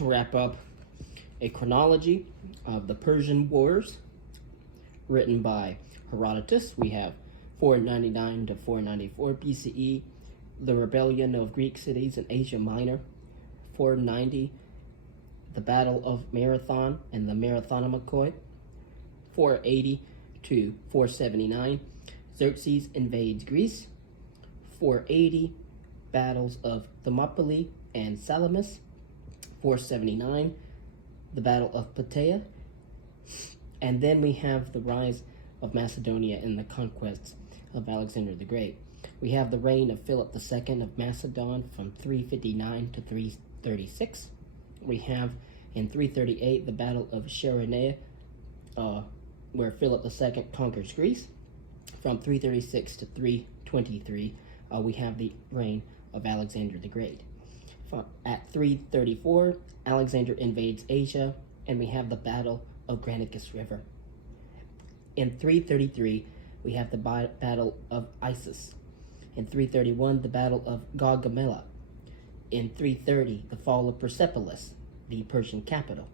to wrap up a chronology of the Persian Wars written by Herodotus. We have 499 to 494 BCE, the rebellion of Greek cities in Asia Minor, 490, the Battle of Marathon and the Marathonimachoi, 480 to 479, Xerxes invades Greece, 480, battles of Thermopylae and Salamis, 479, the Battle of Plataea, and then we have the rise of Macedonia and the conquests of Alexander the Great. We have the reign of Philip II of Macedon from 359 to 336. We have in 338 the Battle of Chaeronea, where Philip II conquers Greece. From 336 to 323, we have the reign of Alexander the Great. At 334, Alexander invades Asia, and we have the Battle of Granicus River. In 333, we have the Battle of Issus. In 331, the Battle of Gaugamela. In 330, the fall of Persepolis, the Persian capital.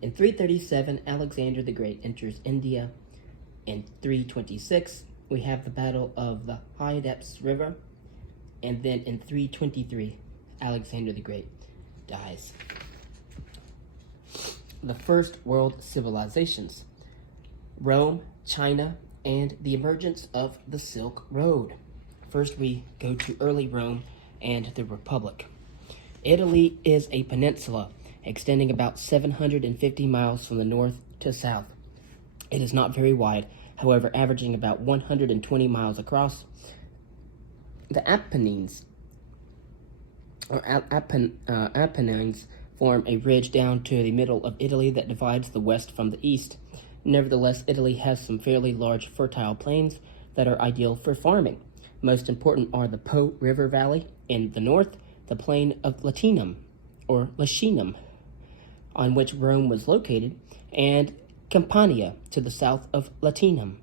In 337, Alexander the Great enters India. In 326, we have the Battle of the Hydaspes River. And then in 323, Alexander the Great dies. The first world civilizations: Rome, China, and the emergence of the Silk Road. First, we go to early Rome and the Republic. Italy is a peninsula extending about 750 miles from the north to south. It is not very wide, however, averaging about 120 miles across. The Apennines form a ridge down to the middle of Italy that divides the west from the east. Nevertheless, Italy has some fairly large fertile plains that are ideal for farming. Most important are the Po River Valley in the north, the plain of Latinum, or Latinum, on which Rome was located, and Campania to the south of Latinum,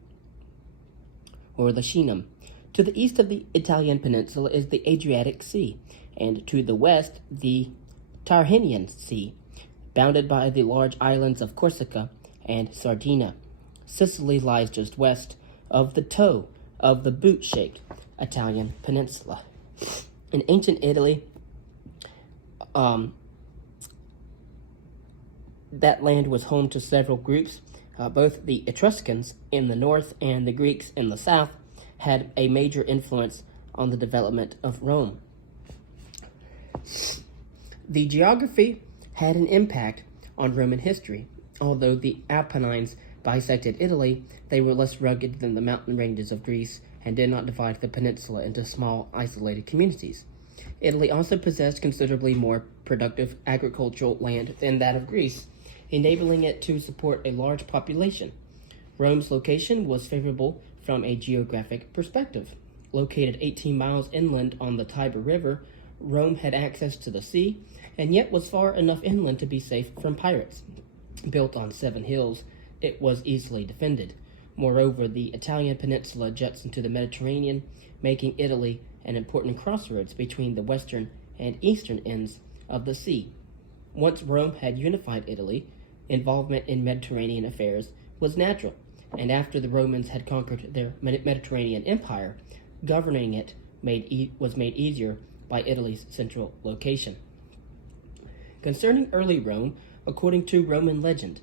or Latinum. To the east of the Italian peninsula is the Adriatic Sea, and to the west, the Tyrrhenian Sea, bounded by the large islands of Corsica and Sardinia. Sicily lies just west of the toe of the boot-shaped Italian peninsula. In ancient Italy, that land was home to several groups. Both the Etruscans in the north and the Greeks in the south had a major influence on the development of Rome. The geography had an impact on Roman history. Although the Apennines bisected Italy, they were less rugged than the mountain ranges of Greece and did not divide the peninsula into small, isolated communities. Italy also possessed considerably more productive agricultural land than that of Greece, enabling it to support a large population. Rome's location was favorable from a geographic perspective. Located 18 miles inland on the Tiber River, Rome had access to the sea, and yet was far enough inland to be safe from pirates. Built on 7 hills, it was easily defended. Moreover, the Italian peninsula juts into the Mediterranean, making Italy an important crossroads between the western and eastern ends of the sea. Once Rome had unified Italy, involvement in Mediterranean affairs was natural, and after the Romans had conquered their Mediterranean empire, governing it was made easier by Italy's central location. Concerning early Rome, according to Roman legend,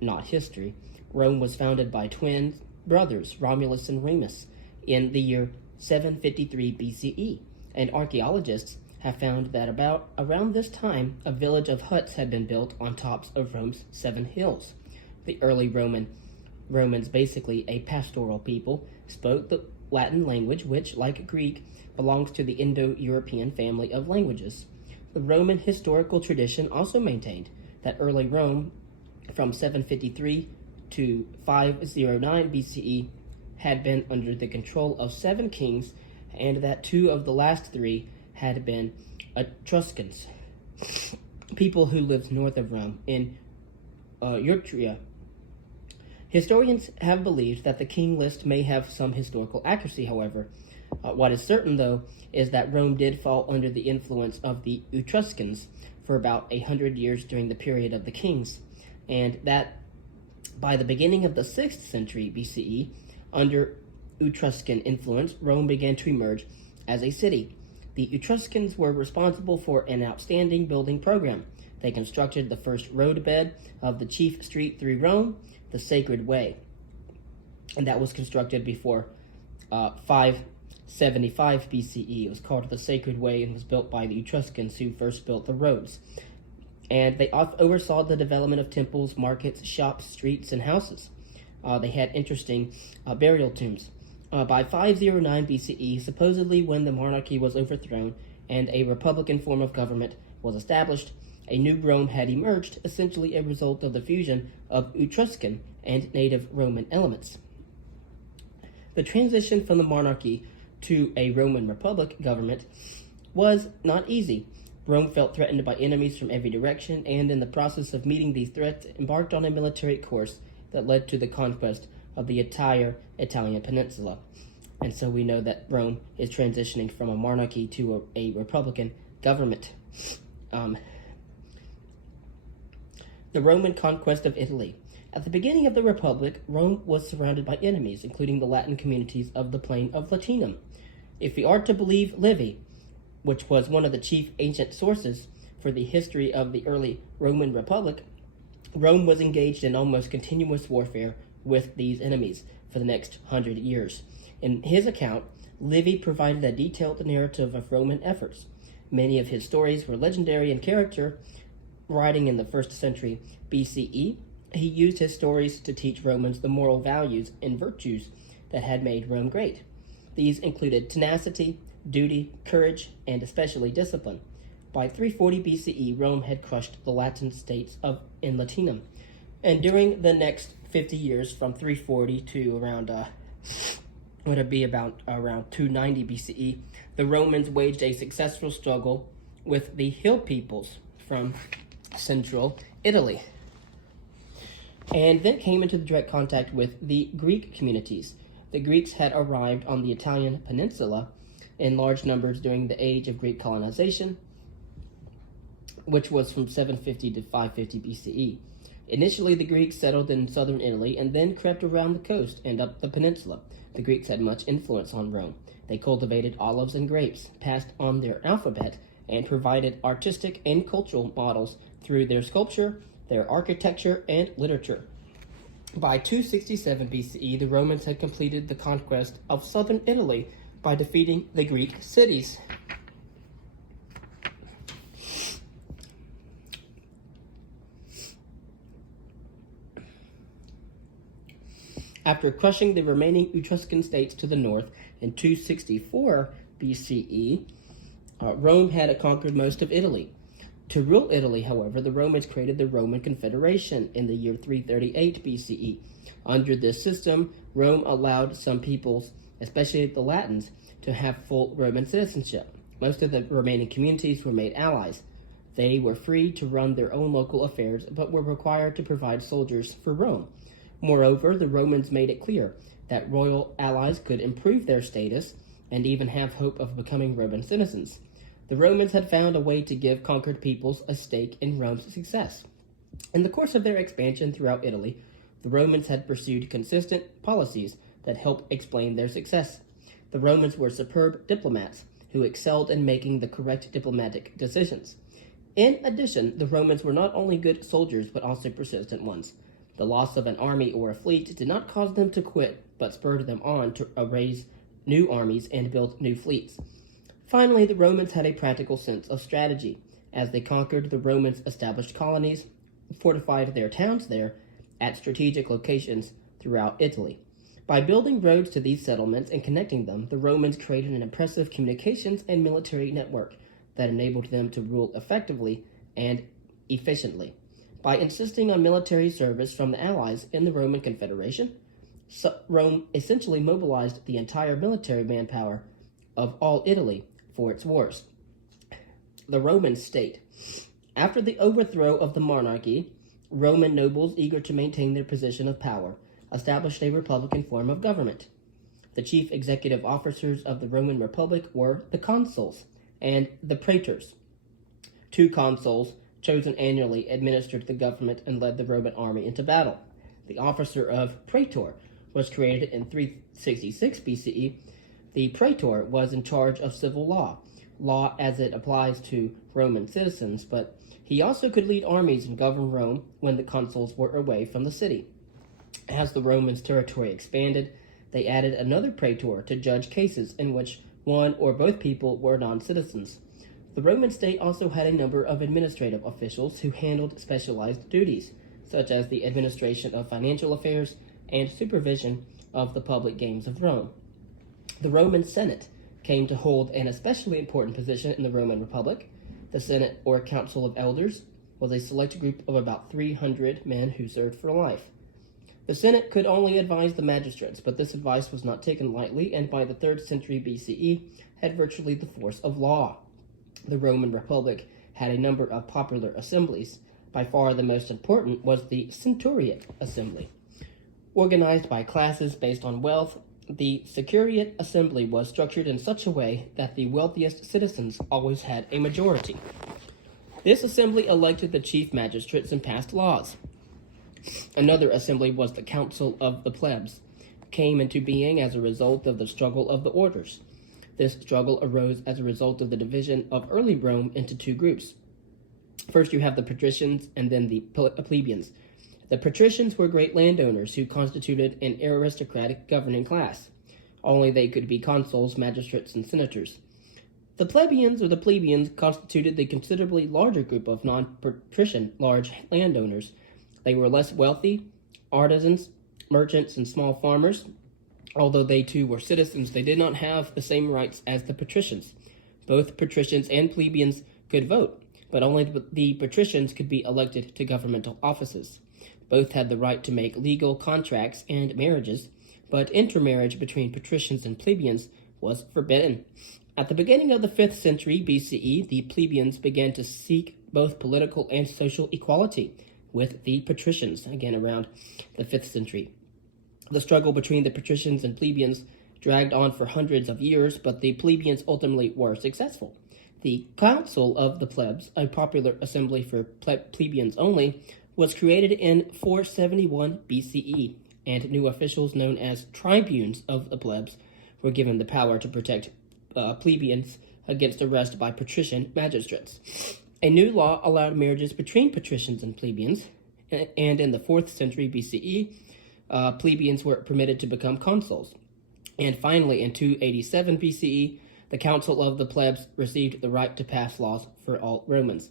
not history, Rome was founded by twin brothers, Romulus and Remus, in the year 753 BCE, and archaeologists have found that around this time, a village of huts had been built on tops of Rome's 7 hills. The early Romans, basically a pastoral people, spoke the Latin language, which, like Greek, belongs to the Indo-European family of languages. The Roman historical tradition also maintained that early Rome, from 753 to 509 BCE, had been under the control of 7 kings, and that 2 of the last 3 had been Etruscans, people who lived north of Rome in Etruria. Historians have believed that the king list may have some historical accuracy, however. What is certain, though, is that Rome did fall under the influence of the Etruscans for about 100 years during the period of the kings, and that by the beginning of the 6th century BCE, under Etruscan influence, Rome began to emerge as a city. The Etruscans were responsible for an outstanding building program. They constructed the first roadbed of the chief street through Rome, the Sacred Way, and that was constructed before 575 BCE. It was called the Sacred Way and was built by the Etruscans who first built the roads. And they oversaw the development of temples, markets, shops, streets, and houses. They had interesting burial tombs. By 509 BCE, supposedly when the monarchy was overthrown and a republican form of government was established, a new Rome had emerged, essentially a result of the fusion of Etruscan and native Roman elements. The transition from the monarchy to a Roman Republic government was not easy. Rome felt threatened by enemies from every direction, and in the process of meeting these threats, embarked on a military course that led to the conquest of the entire Italian peninsula. And so we know that Rome is transitioning from a monarchy to a republican government. The Roman conquest of Italy. At the beginning of the Republic, Rome was surrounded by enemies, including the Latin communities of the plain of Latinum. If we are to believe Livy, which was one of the chief ancient sources for the history of the early Roman Republic, Rome was engaged in almost continuous warfare with these enemies for the next 100 years. In his account, Livy provided a detailed narrative of Roman efforts. Many of his stories were legendary in character. Writing in the 1st century BCE, he used his stories to teach Romans the moral values and virtues that had made Rome great. These included tenacity, duty, courage, and especially discipline. By 340 BCE, Rome had crushed the Latin states in Latinum. And during the next 50 years, from 340 to around 290 BCE, the Romans waged a successful struggle with the hill peoples from central Italy, and then came into direct contact with the Greek communities. The Greeks had arrived on the Italian peninsula in large numbers during the age of Greek colonization, which was from 750 to 550 BCE. Initially, the Greeks settled in southern Italy and then crept around the coast and up the peninsula. The Greeks had much influence on Rome. They cultivated olives and grapes, passed on their alphabet, and provided artistic and cultural models through their sculpture, their architecture, and literature. By 267 BCE, the Romans had completed the conquest of southern Italy by defeating the Greek cities. After crushing the remaining Etruscan states to the north in 264 BCE, Rome had conquered most of Italy. To rule Italy, however, the Romans created the Roman Confederation in the year 338 BCE. Under this system, Rome allowed some peoples, especially the Latins, to have full Roman citizenship. Most of the remaining communities were made allies. They were free to run their own local affairs, but were required to provide soldiers for Rome. Moreover, the Romans made it clear that royal allies could improve their status and even have hope of becoming Roman citizens. The Romans had found a way to give conquered peoples a stake in Rome's success. In the course of their expansion throughout Italy, the Romans had pursued consistent policies that helped explain their success. The Romans were superb diplomats who excelled in making the correct diplomatic decisions. In addition, the Romans were not only good soldiers, but also persistent ones. The loss of an army or a fleet did not cause them to quit, but spurred them on to raise new armies and build new fleets. Finally, the Romans had a practical sense of strategy. As they conquered, the Romans established colonies, fortified their towns there at strategic locations throughout Italy. By building roads to these settlements and connecting them, the Romans created an impressive communications and military network that enabled them to rule effectively and efficiently. By insisting on military service from the allies in the Roman Confederation, Rome essentially mobilized the entire military manpower of all Italy for its wars. The Roman state. After the overthrow of the monarchy, Roman nobles eager to maintain their position of power established a republican form of government. The chief executive officers of the Roman Republic were the consuls and the praetors. Two consuls, chosen annually, administered the government and led the Roman army into battle. The officer of praetor was created in 366 BCE. The praetor was in charge of civil law as it applies to Roman citizens, but he also could lead armies and govern Rome when the consuls were away from the city. As the Romans' territory expanded, they added another praetor to judge cases in which one or both people were non-citizens. The Roman state also had a number of administrative officials who handled specialized duties, such as the administration of financial affairs and supervision of the public games of Rome. The Roman Senate came to hold an especially important position in the Roman Republic. The Senate, or Council of Elders, was a select group of about 300 men who served for life. The Senate could only advise the magistrates, but this advice was not taken lightly, and by the 3rd century BCE had virtually the force of law. The Roman Republic had a number of popular assemblies. By far the most important was the Centuriate Assembly. Organized by classes based on wealth, the Centuriate Assembly was structured in such a way that the wealthiest citizens always had a majority. This assembly elected the chief magistrates and passed laws. Another assembly was the Council of the Plebs, came into being as a result of the struggle of the orders. This struggle arose as a result of the division of early Rome into two groups. First, you have the patricians and then the plebeians. The patricians were great landowners who constituted an aristocratic governing class. Only they could be consuls, magistrates, and senators. The plebeians or the plebeians constituted the considerably larger group of non-patrician large landowners. They were less wealthy, artisans, merchants, and small farmers. Although they too were citizens, they did not have the same rights as the patricians. Both patricians and plebeians could vote, but only the patricians could be elected to governmental offices. Both had the right to make legal contracts and marriages, but intermarriage between patricians and plebeians was forbidden. At the beginning of the 5th century BCE, the plebeians began to seek both political and social equality with the patricians, again around the 5th century. The struggle between the patricians and plebeians dragged on for hundreds of years, but the plebeians ultimately were successful. The Council of the Plebs, a popular assembly for plebeians only, was created in 471 BCE, and new officials known as tribunes of the plebs were given the power to protect plebeians against arrest by patrician magistrates. A new law allowed marriages between patricians and plebeians, and in the 4th century BCE, plebeians were permitted to become consuls. And finally, in 287 BCE, the Council of the Plebs received the right to pass laws for all Romans.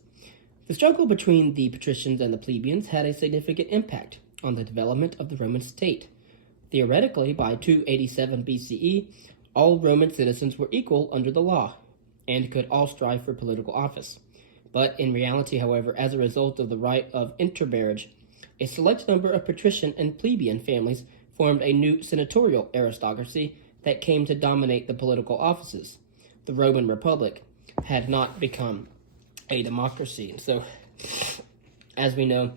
The struggle between the patricians and the plebeians had a significant impact on the development of the Roman state. Theoretically, by 287 BCE, all Roman citizens were equal under the law and could all strive for political office. But in reality, however, as a result of the right of intermarriage, a select number of patrician and plebeian families formed a new senatorial aristocracy that came to dominate the political offices. The Roman Republic had not become a democracy. And so, as we know,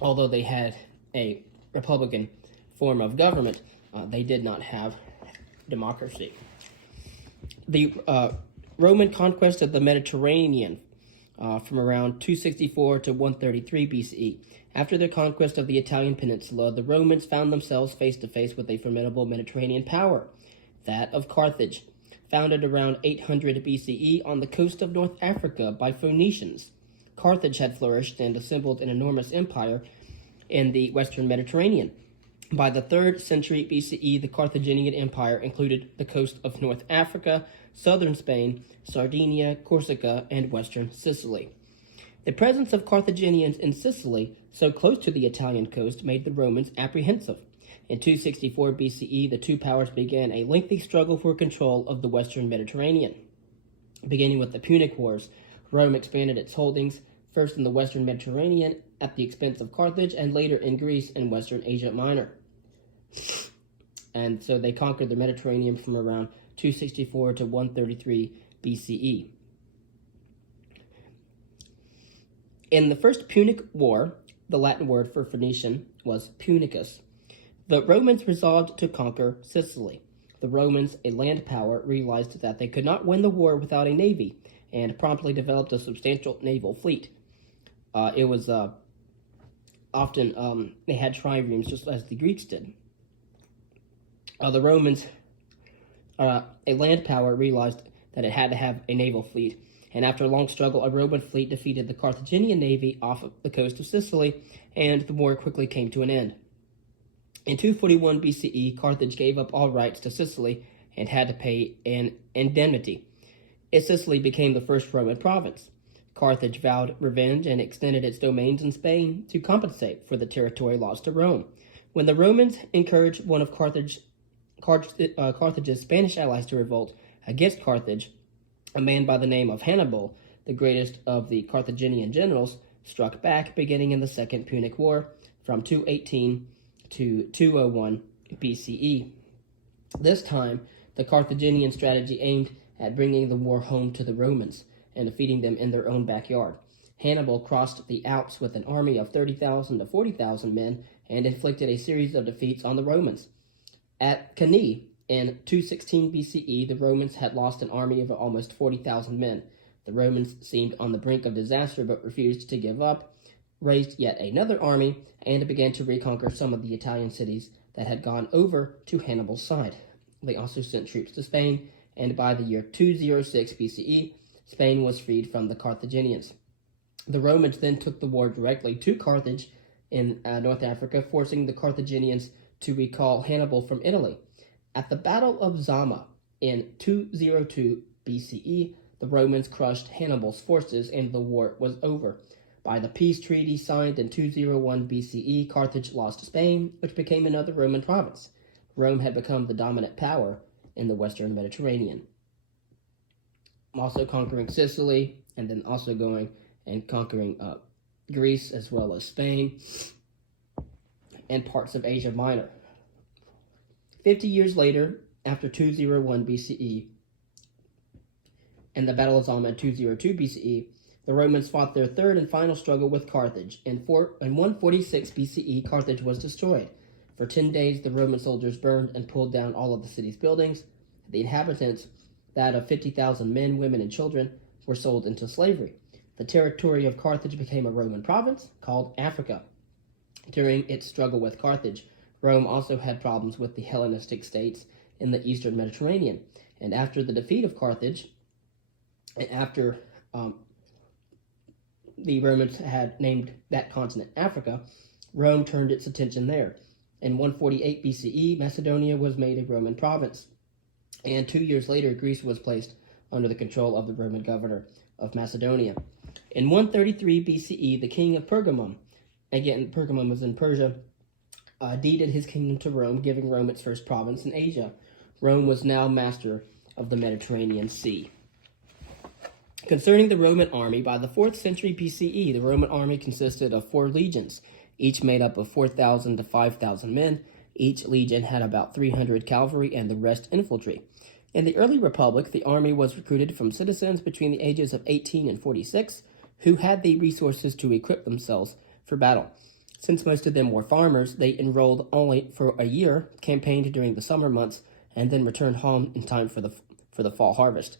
although they had a republican form of government, they did not have democracy. The Roman conquest of the Mediterranean from around 264 to 133 BCE. After the conquest of the Italian peninsula, the Romans found themselves face to face with a formidable Mediterranean power, that of Carthage, founded around 800 BCE on the coast of North Africa by Phoenicians. Carthage had flourished and assembled an enormous empire in the western Mediterranean. By the 3rd century BCE, the Carthaginian Empire included the coast of North Africa, southern Spain, Sardinia, Corsica, and western Sicily. The presence of Carthaginians in Sicily, so close to the Italian coast, made the Romans apprehensive. In 264 BCE, the two powers began a lengthy struggle for control of the western Mediterranean. Beginning with the Punic Wars, Rome expanded its holdings, first in the western Mediterranean at the expense of Carthage, and later in Greece and western Asia Minor. And so they conquered the Mediterranean from around 264 to 133 BCE. In the First Punic War, the Latin word for Phoenician was Punicus. The Romans resolved to conquer Sicily. The Romans, a land power, realized that they could not win the war without a navy, and promptly developed a substantial naval fleet. It was often they had triremes just as the Greeks did. The Romans, a land power, realized that it had to have a naval fleet, and after a long struggle, a Roman fleet defeated the Carthaginian navy off of the coast of Sicily, and the war quickly came to an end. In 241 BCE, Carthage gave up all rights to Sicily and had to pay an indemnity. Sicily became the first Roman province. Carthage vowed revenge and extended its domains in Spain to compensate for the territory lost to Rome. When the Romans encouraged one of Carthage's Spanish allies to revolt against Carthage, a man by the name of Hannibal, the greatest of the Carthaginian generals, struck back, beginning in the Second Punic War from 218 to 201 BCE. This time, the Carthaginian strategy aimed at bringing the war home to the Romans and defeating them in their own backyard. Hannibal crossed the Alps with an army of 30,000 to 40,000 men and inflicted a series of defeats on the Romans. At Cannae, in 216 BCE, the Romans had lost an army of almost 40,000 men. The Romans seemed on the brink of disaster but refused to give up, raised yet another army, and began to reconquer some of the Italian cities that had gone over to Hannibal's side. They also sent troops to Spain, and by the year 206 BCE, Spain was freed from the Carthaginians. The Romans then took the war directly to Carthage in North Africa, forcing the Carthaginians to recall Hannibal from Italy. At the Battle of Zama in 202 BCE, the Romans crushed Hannibal's forces and the war was over. By the peace treaty signed in 201 BCE, Carthage lost Spain, which became another Roman province. Rome had become the dominant power in the Western Mediterranean. Also conquering Sicily, and then also going and conquering Greece as well as Spain and parts of Asia Minor. 50 years later, after 201 BCE and the Battle of Zama in 202 BCE, the Romans fought their third and final struggle with Carthage. In 146 BCE, Carthage was destroyed. For 10 days, the Roman soldiers burned and pulled down all of the city's buildings. The inhabitants, that of 50,000 men, women, and children, were sold into slavery. The territory of Carthage became a Roman province called Africa. During its struggle with Carthage, Rome also had problems with the Hellenistic states in the eastern Mediterranean. And after the defeat of Carthage, and after the Romans had named that continent Africa, Rome turned its attention there. In 148 BCE, Macedonia was made a Roman province. And 2 years later, Greece was placed under the control of the Roman governor of Macedonia. In 133 BCE, the king of Pergamum, again, Pergamum was in Persia, deeded his kingdom to Rome, giving Rome its first province in Asia. Rome was now master of the Mediterranean Sea. Concerning the Roman army, by the 4th century BCE, the Roman army consisted of 4 legions, each made up of 4,000 to 5,000 men. Each legion had about 300 cavalry and the rest infantry. In the early republic, the army was recruited from citizens between the ages of 18 and 46 who had the resources to equip themselves for battle. Since most of them were farmers, they enrolled only for a year, campaigned during the summer months, and then returned home in time for the fall harvest.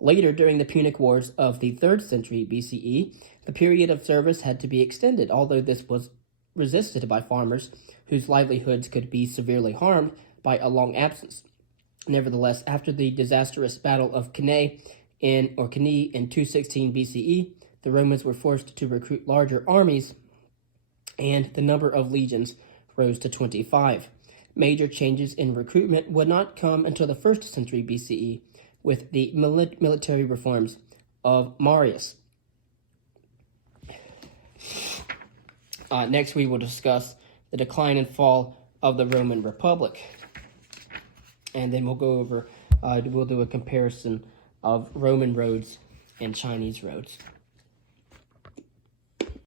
Later, during the Punic Wars of the 3rd century BCE, the period of service had to be extended, although this was resisted by farmers whose livelihoods could be severely harmed by a long absence. Nevertheless, after the disastrous Battle of Cannae in 216 BCE, the Romans were forced to recruit larger armies, and the number of legions rose to 25. Major changes in recruitment would not come until the 1st century BCE, with the military reforms of Marius. Next, we will discuss the decline and fall of the Roman Republic. And then we'll go over, we'll do a comparison of Roman roads and Chinese roads.